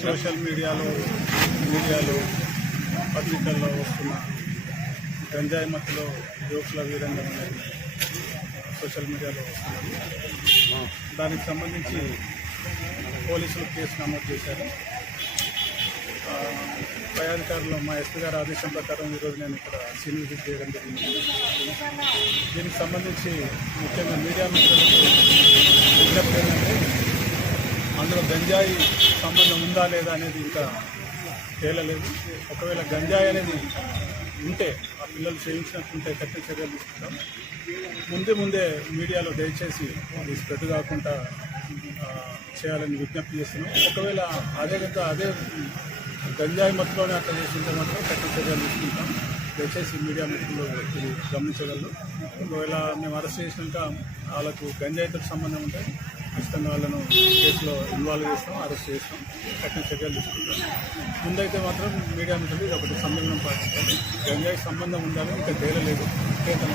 Social మీడియాలో మీడియాలో పత్రికల్లో వస్తున్న గంజాయి మత్తులో జోకుల వీరంగం అనేది సోషల్ మీడియాలో వస్తున్నది దానికి సంబంధించి పోలీసులు కేసు నమోదు చేశారు. పై అధికారులు మా ఎస్పీ గారి ఆదేశం ప్రకారం ఈరోజు నేను ఇక్కడ సీన్ విజిట్ చేయడం జరిగింది. దీనికి సంబంధించి ముఖ్యంగా మీడియా మిత్రులకు విజ్ఞప్తి ఏంటంటే అందులో గంజాయి సంబంధం ఉందా లేదా అనేది ఇంకా తేలలేదు. ఒకవేళ గంజాయి అనేది ఉంటే ఆ పిల్లలు చేయించినట్టుంటే కఠిన చర్యలు తీసుకుంటాం. ముందే ముందే మీడియాలో దయచేసి అది స్ప్రెడ్ కాకుండా చేయాలని విజ్ఞప్తి చేస్తున్నాం. ఒకవేళ అదే కనుక అదే గంజాయి మత్తులోనే అట్లా చేస్తుంటే మాత్రం కఠిన చర్యలు తీసుకుంటాం. దయచేసి మీడియా మిత్రులు ఇది గమనించగలరు. ఒకవేళ మేము అరెస్ట్ చేసినాక వాళ్ళకు గంజాయితో సంబంధం ఉంటే ఖచ్చితంగా వాళ్ళను కేసులో ఇన్వాల్వ్ చేస్తాం అరెస్ట్ చేస్తాం కఠిన చర్యలు తీసుకుంటాం. ముందైతే మాత్రం మీడియా మిత్రులు ఇది ఒకటి సంబంధం పాటిస్తాం గంజాయి సంబంధం ఉందని ఇంకా తేలలేదు కేంద్రం